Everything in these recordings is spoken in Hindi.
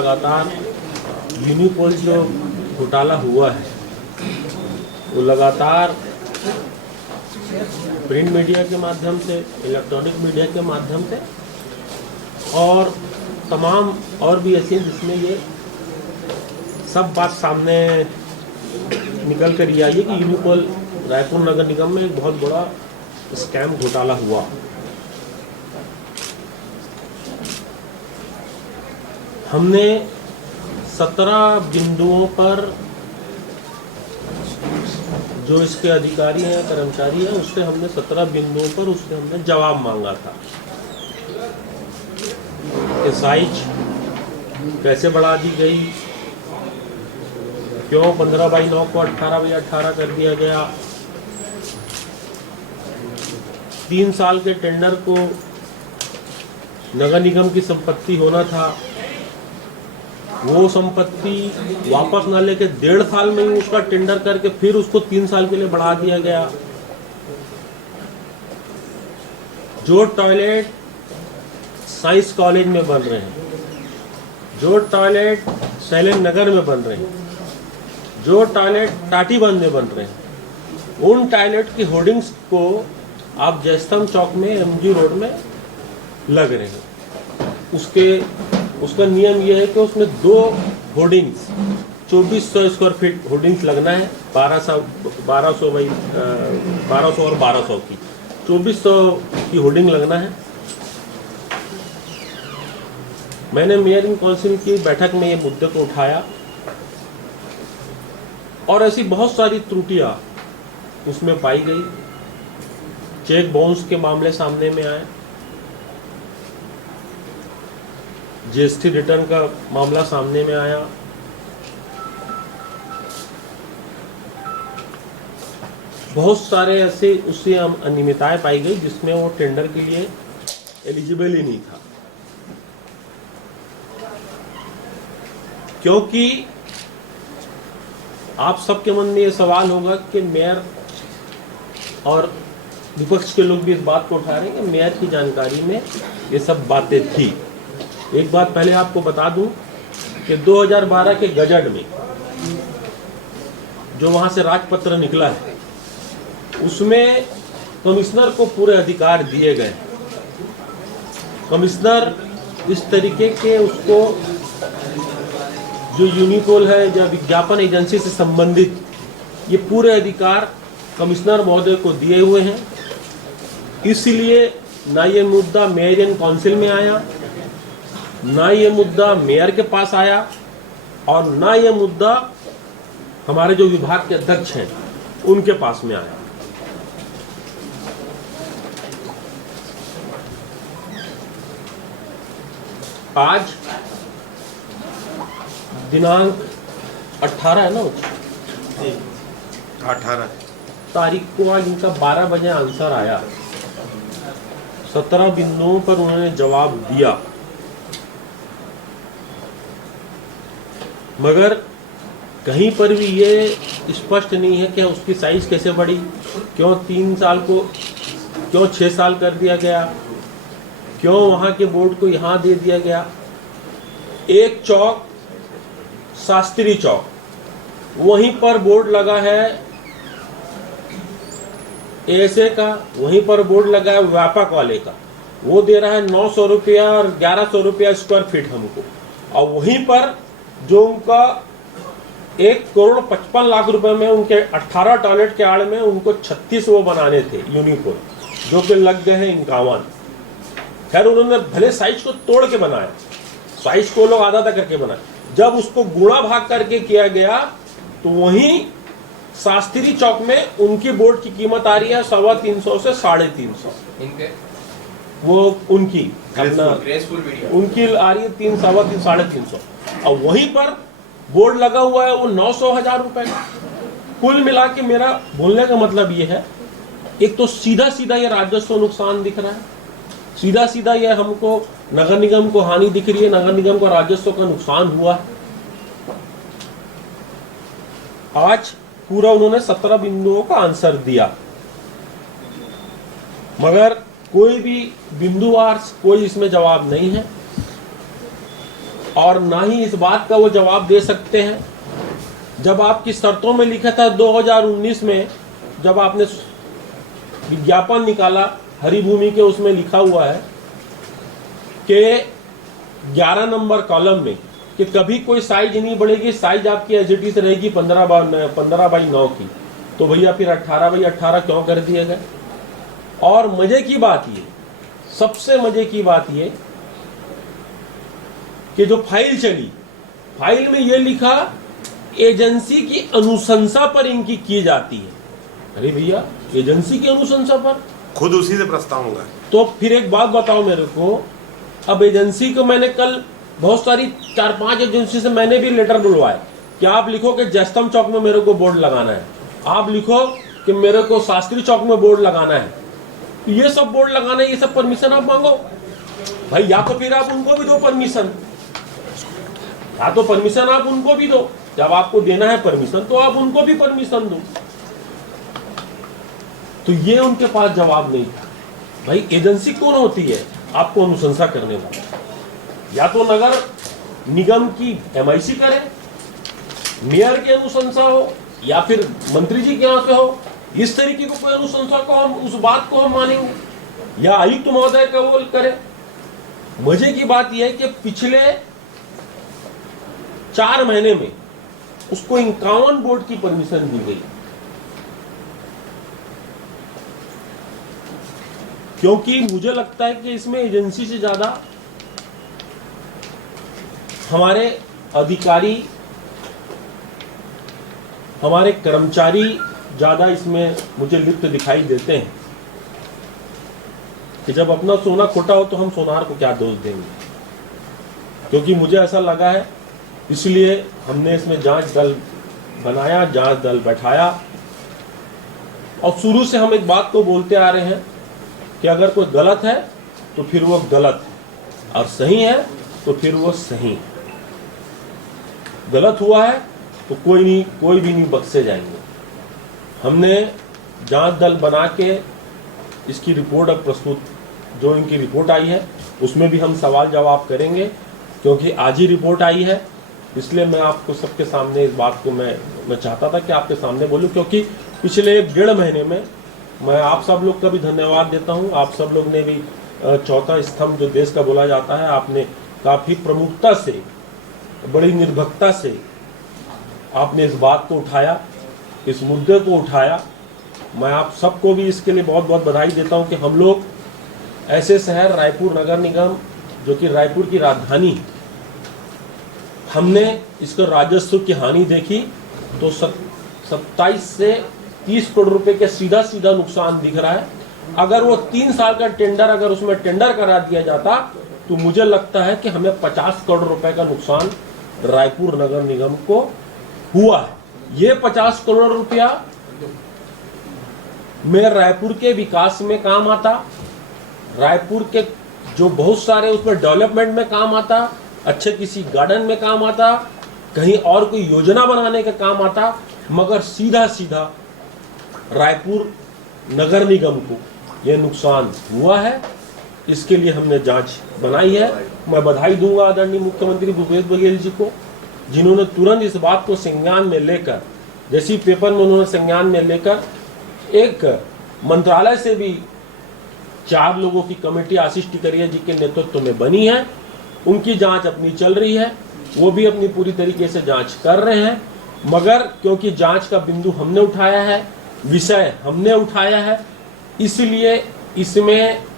लगातार यूनिपोल जो घोटाला हुआ है वो लगातार प्रिंट मीडिया के माध्यम से, इलेक्ट्रॉनिक मीडिया के माध्यम से और तमाम और भी ऐसी हैं जिसमें ये सब बात सामने निकल कर ये आई है कि यूनिपोल रायपुर नगर निगम में एक बहुत बड़ा स्कैम घोटाला हुआ। हमने 17 बिंदुओं पर जो इसके अधिकारी हैं, कर्मचारी हैं, उससे हमने 17 बिंदुओं पर उससे हमने जवाब मांगा था कि साइज कैसे बढ़ा दी गई, क्यों 15/9 को 18/18 कर दिया गया, 3 साल के टेंडर को नगर निगम की संपत्ति होना था, वो संपत्ति वापस ना लेके 1.5 साल में ही उसका टेंडर करके फिर उसको 3 साल के लिए बढ़ा दिया गया। जो टॉयलेट साइंस कॉलेज में बन रहे हैं, जो टॉयलेट शैलेंद्र नगर में बन रहे हैं, जो टॉयलेट टाटीबंध में बन रहे हैं, उन टॉयलेट की होर्डिंग्स को आप जयस्तंभ चौक में एमजी रोड में लग रहे हैं। उसका नियम यह है कि उसमें 2 होर्डिंग्स 2400 स्क्वायर फीट होर्डिंग्स लगना है, 1200 और 1200 की 2400 की होर्डिंग लगना है। मैंने मेयर इन काउंसिल की बैठक में ये मुद्दे को उठाया और ऐसी बहुत सारी त्रुटियां उसमें पाई गई। चेक बाउंस के मामले सामने में आए, जीएसटी रिटर्न का मामला सामने में आया, बहुत सारे ऐसे उससे अनियमितताएं पाई गई जिसमें वो टेंडर के लिए एलिजिबल ही नहीं था। क्योंकि आप सबके मन में ये सवाल होगा कि मेयर और विपक्ष के लोग भी इस बात को उठा रहे हैं कि मेयर की जानकारी में ये सब बातें थी। एक बात पहले आपको बता दूं कि 2012 के गजट में जो वहां से राजपत्र निकला है उसमें कमिश्नर को पूरे अधिकार दिए गए। कमिश्नर इस तरीके के उसको जो यूनिपोल है या विज्ञापन एजेंसी से संबंधित ये पूरे अधिकार कमिश्नर महोदय को दिए हुए हैं। इसलिए ना ये मुद्दा मेयर इन काउंसिल में आया, ना ये मुद्दा मेयर के पास आया और ना ये मुद्दा हमारे जो विभाग के अध्यक्ष हैं उनके पास में आया। आज दिनांक 18 है ना, 18 तारीख को आज इनका 12 बजे आंसर आया। 17 बिंदुओं पर उन्होंने जवाब दिया, मगर कहीं पर भी ये स्पष्ट नहीं है कि उसकी साइज कैसे बढ़ी, क्यों 3 साल को क्यों 6 साल कर दिया गया, क्यों वहां के बोर्ड को यहां दे दिया गया। एक चौक शास्त्री चौक, वहीं पर बोर्ड लगा है एएसए का, वहीं पर बोर्ड लगा है व्यापक वाले का, वो दे रहा है 900 रुपया और 1100 रुपया स्क्वायर फीट हमको, और वहीं पर जो उनका 1,55,00,000 रुपए में उनके 18 टॉयलेट के आड़ में उनको 36 वो बनाने थे यूनिपोल, जो कि लग गए हैं 51। खैर उन्होंने भले साइज को तोड़ के बनाया, साइज को लोग आधा आधा करके बनाए, जब उसको गुणा भाग करके किया गया तो वहीं शास्त्री चौक में उनकी बोर्ड की कीमत आ रही है 350 से 350। वो उनकी उनकी आ रही है 350 350, और वहीं पर बोर्ड लगा हुआ है वो 900,000 रुपए का। कुल मिला के मेरा बोलने का मतलब ये है, एक तो सीधा सीधा ये राजस्व नुकसान दिख रहा है, सीधा सीधा ये हमको नगर निगम को हानि दिख रही है, नगर निगम को राजस्व का नुकसान हुआ। आज पूरा उन्होंने 17 बिंदुओं का आंसर दिया, मगर कोई भी बिंदुवार कोई इसमें जवाब नहीं है। और ना ही इस बात का वो जवाब दे सकते हैं। जब आपकी शर्तों में लिखा था 2019 में, जब आपने विज्ञापन निकाला हरिभूमि के, उसमें लिखा हुआ है कि 11 नंबर कॉलम में कि कभी कोई साइज नहीं बढ़ेगी, साइज आपकी एज इट इज रहेगी 15x9 की। तो भैया फिर 18x18 क्यों कर दिए गए? और मजे की बात ये, सबसे मजे की बात ये कि जो फाइल चली, फाइल में ये लिखा एजेंसी की अनुशंसा पर इनकी की जाती है। अरे भैया, एजेंसी की अनुशंसा पर? खुद उसी से प्रस्ताव होगा। तो फिर एक बात बताओ मेरे को, अब एजेंसी को मैंने कल बहुत सारी 4-5 एजेंसी से मैंने भी लेटर बुलवाए कि आप लिखो कि जयस्तंभ चौक में मेरे को बोर्ड लगाना है, आप लिखो कि मेरे को शास्त्री चौक में बोर्ड लगाना है। तो ये सब बोर्ड लगाना है, ये सब परमिशन आप मांगो भाई, या तो फिर आप उनको भी दो परमिशन, या तो परमिशन आप उनको भी दो। जब आपको देना है परमिशन तो आप उनको भी परमिशन दो। तो ये उनके पास जवाब नहीं था। भाई एजेंसी कौन होती है आपको अनुशंसा करने वाला? या तो नगर निगम की MIC करे, मेयर की अनुशंसा हो, या फिर मंत्री जी के यहाँ से हो। इस तरीके को कोई अनुशंसा को हम, उस बात को हम मानेंगे, या आयुक्त महोदय का वो करे। मजे की बात यह है कि पिछले 4 महीने में उसको 51 बोर्ड की परमिशन दी गई, क्योंकि मुझे लगता है कि इसमें एजेंसी से ज्यादा हमारे अधिकारी, हमारे कर्मचारी ज्यादा इसमें मुझे लिप्त दिखाई देते हैं। कि जब अपना सोना खोटा हो तो हम सोनार को क्या दोष देंगे? क्योंकि मुझे ऐसा लगा है, इसलिए हमने इसमें जांच दल बनाया, जांच दल बैठाया। और शुरू से हम एक बात को बोलते आ रहे हैं कि अगर कोई गलत है तो फिर वो गलत है, और सही है तो फिर वो सही है। गलत हुआ है तो कोई भी नहीं बख्शे जाएंगे। हमने जांच दल बना के इसकी रिपोर्ट अब प्रस्तुत, जो इनकी रिपोर्ट आई है उसमें भी हम सवाल जवाब करेंगे, क्योंकि आज ही रिपोर्ट आई है। इसलिए मैं आपको सबके सामने इस बात को मैं चाहता था कि आपके सामने बोलूं, क्योंकि पिछले 1.5 महीने में मैं आप सब लोग का भी धन्यवाद देता हूं। आप सब लोग ने भी चौथा स्तंभ जो देश का बोला जाता है, आपने काफ़ी प्रमुखता से, बड़ी निर्भीकता से आपने इस बात को उठाया, इस मुद्दे को उठाया। मैं आप सबको भी इसके लिए बहुत बहुत बधाई देता हूं कि हम लोग ऐसे शहर, रायपुर नगर निगम, जो कि रायपुर की राजधानी, हमने इसको राजस्व की हानि देखी तो 27 से 30 करोड़ रुपए के सीधा सीधा नुकसान दिख रहा है। अगर वो 3 साल का टेंडर, अगर उसमें टेंडर करा दिया जाता तो मुझे लगता है कि हमें 50 करोड़ रुपए का नुकसान रायपुर नगर निगम को हुआ है। ये 50 करोड़ रुपया में रायपुर के विकास में काम आता, रायपुर के जो बहुत सारे उसमें डेवलपमेंट में काम आता, अच्छे किसी गार्डन में काम आता, कहीं और कोई योजना बनाने का काम आता, मगर सीधा सीधा रायपुर नगर निगम को यह नुकसान हुआ है। इसके लिए हमने जांच बनाई है। मैं बधाई दूंगा आदरणीय मुख्यमंत्री भूपेश बघेल जी को, जिन्होंने तुरंत इस बात को संज्ञान में लेकर, जैसी पेपर में उन्होंने संज्ञान में लेकर एक मंत्रालय से भी 4 लोगों की कमेटी आशीष टिकरिया जी के नेतृत्व में बनी है। उनकी जांच अपनी चल रही है, वो भी अपनी पूरी तरीके से जांच कर रहे हैं। मगर क्योंकि जांच का बिंदु हमने उठाया है, विषय हमने उठाया है, इसलिए इसमें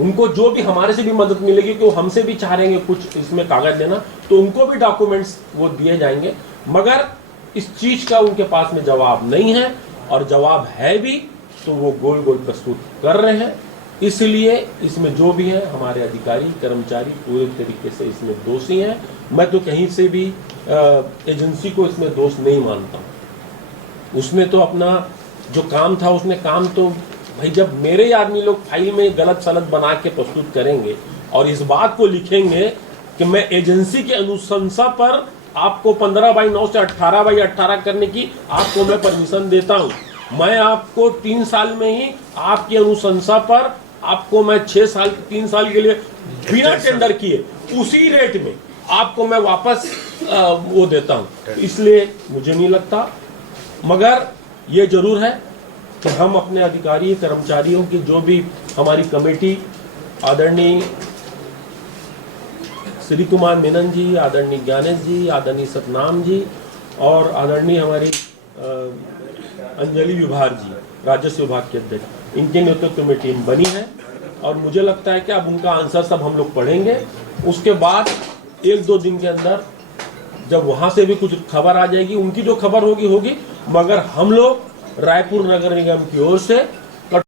उनको जो भी हमारे से भी मदद मिलेगी, कि वो हमसे भी चाह रहे कुछ इसमें कागज लेना, तो उनको भी डॉक्यूमेंट्स वो दिए जाएंगे। मगर इस चीज का उनके पास में जवाब नहीं है, और जवाब है भी तो वो गोल गोल प्रस्तुत कर रहे हैं। इसलिए इसमें जो भी है हमारे अधिकारी कर्मचारी पूरे तरीके से इसमें दोषी हैं। मैं तो कहीं से भी एजेंसी को इसमें दोष नहीं मानता हूँ। उसने तो अपना जो काम था, उसने काम तो भाई, जब मेरे आदमी लोग फाइल में गलत सलत बना के प्रस्तुत करेंगे और इस बात को लिखेंगे कि मैं एजेंसी के अनुशंसा पर आपको 15x9 से 18x18 करने की आपको मैं परमिशन देता हूं, मैं आपको 3 साल में ही आपकी अनुशंसा पर आपको मैं 6 साल 3 साल के लिए बिना टेंडर किए उसी रेट में आपको मैं वापस वो देता हूं। इसलिए मुझे नहीं लगता, मगर ये जरूर है कि हम अपने अधिकारी कर्मचारियों की जो भी हमारी कमेटी, आदरणीय श्री कुमार मेनन जी, आदरणीय ज्ञानेश जी, आदरणीय सतनाम जी और आदरणीय हमारी अंजलि विभाग जी, राजस्व विभाग के अध्यक्ष, इनके नेतृत्व में टीम बनी है और मुझे लगता है कि अब उनका आंसर सब हम लोग पढ़ेंगे। उसके बाद 1-2 दिन के अंदर जब वहां से भी कुछ खबर आ जाएगी, उनकी जो खबर होगी, मगर हम लोग रायपुर नगर निगम की ओर से